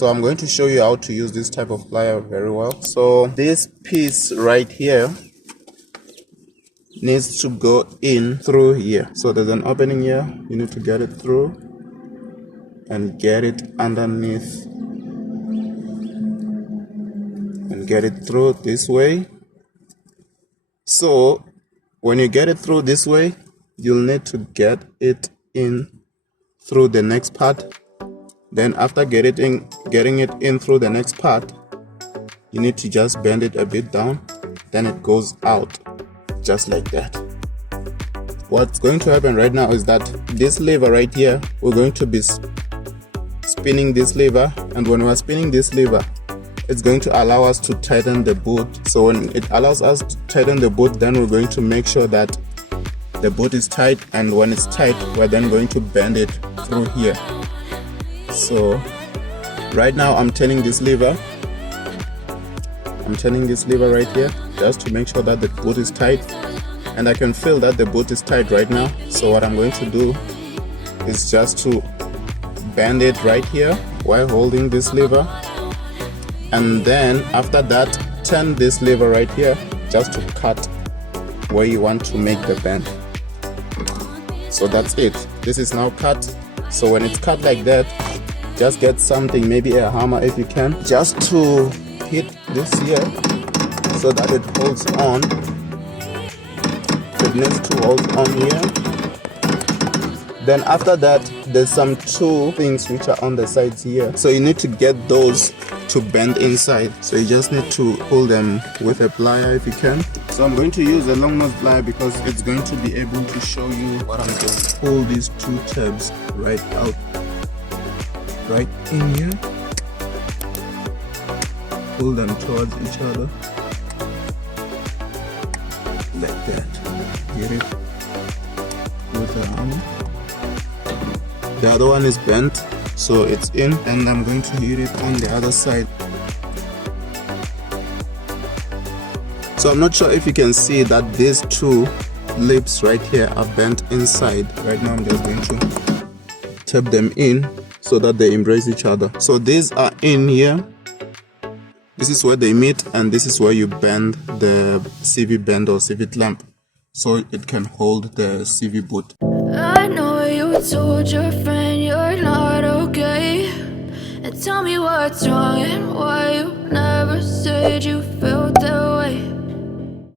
So I'm going to show you how to use this type of plier very well. So this piece right here needs to go in through here. So there's an opening here, you need to get it through and get it underneath and get it through this way. So when you get it through this way, you'll need to get it in through the next part. Then after getting it in through the next part, you need to just bend it a bit down, then it goes out just like that. What's going to happen right now is that this lever right here, we're going to be spinning this lever, and when we're spinning this lever, it's going to allow us to tighten the boot. So when it allows us to tighten the boot, then we're going to make sure that the boot is tight, and when it's tight, we're then going to bend it through here. So right now I'm turning this lever right here just to make sure that the boot is tight, and I can feel that the boot is tight right now. So what I'm going to do is just to bend it right here while holding this lever, and then after that turn this lever right here just to cut where you want to make the bend. So that's it, this is now cut. So when it's cut like that, just get something, maybe a hammer if you can, just to hit this here so that it holds on. It needs to hold on here. Then after that, there's some two things which are on the sides here, so you need to get those to bend inside. So you just need to pull them with a plier if you can. So I'm going to use a long nose plier because it's going to be able to show you what I'm doing. Pull these two tabs right out, right in here. Pull them towards each other like that. Get it with a hammer. The other one is bent, so it's in, and I'm going to hit it on the other side. So I'm not sure if you can see that these two lips right here are bent inside. Right now I'm just going to tap them in so that they embrace each other. So these are in here. This is where they meet, and this is where you bend the CV bend or CV clamp so it can hold the CV boot. I know you told your friend you're not okay, and tell me what's wrong and why you never said you felt that way.